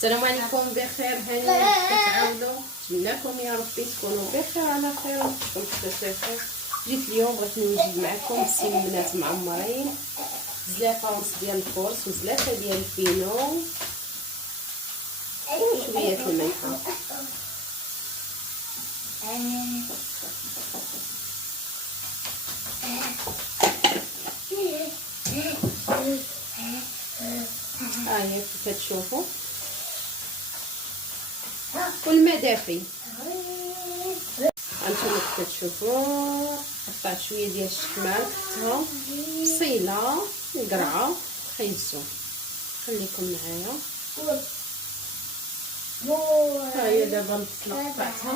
السلام عليكم، بخير هاني كتعاودوا. نتمنىكم يا ربي تكونوا بخير على خير وتكونوا بخير. جيت اليوم بغيت نوجد معكم سمنات معمرين، زلافه ونص ديال الخرس وزلافه ديال الفينو وشويه الملحه. ها هي كيف كتشوفوا، والماء دافي. هانتوما كيف كتشوفوا قطعت شويه ديال الشحمه، كتها بصيله القرعه خيزو. خليكم معايا. ها هي دابا البصله قطعتها.